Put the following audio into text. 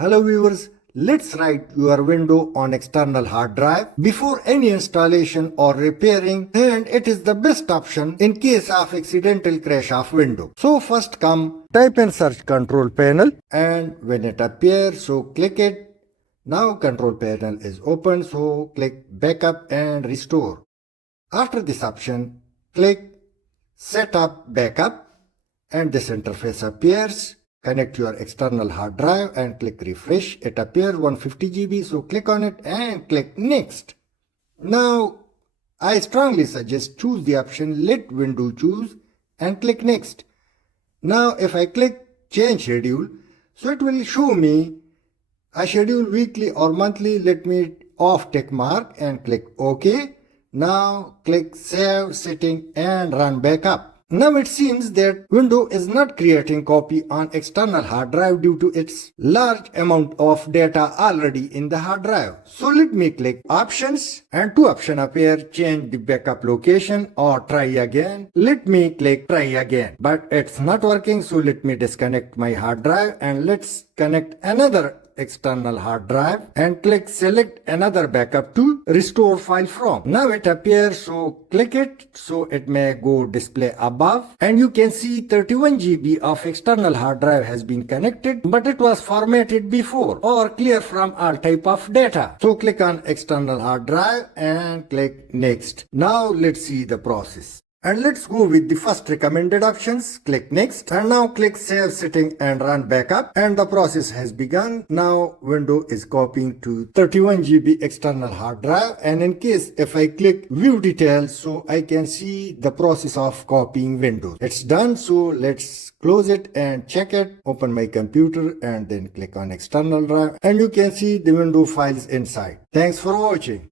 Hello viewers, let's write your window on external hard drive before any installation or repairing, and it is the best option in case of accidental crash of window. So first come, type in search control panel, and when it appears, so click it. Now control panel is open, so click backup and restore. After this option, click setup backup and this interface appears. Connect your external hard drive and click refresh. It appears 150 GB, so click on it and click next. Now I strongly suggest choose the option let window choose and click next. Now if I click change schedule, so it will show me a schedule weekly or monthly. Let me off tick mark and click OK. Now click save setting and run backup. Now it seems that window is not creating copy on external hard drive due to its large amount of data already in the hard drive. So let me click options and two options appear, change the backup location or try again. Let me click try again, but it's not working, so let me disconnect my hard drive and let's connect another external hard drive and click select another backup to restore file from. Now it appears, so click it so it may go display above and you can see 31 GB of external hard drive has been connected, but it was formatted before or clear from all type of data. So click on external hard drive and click next. Now let's see the process. And let's go with the first recommended options. Click next and now click save setting and run backup and the process has begun. Now window is copying to 31 GB external hard drive, and in case if I click view details, so I can see the process of copying windows. It's done, so let's close it and check it. Open my computer and then click on external drive and you can see the window files inside. Thanks for watching.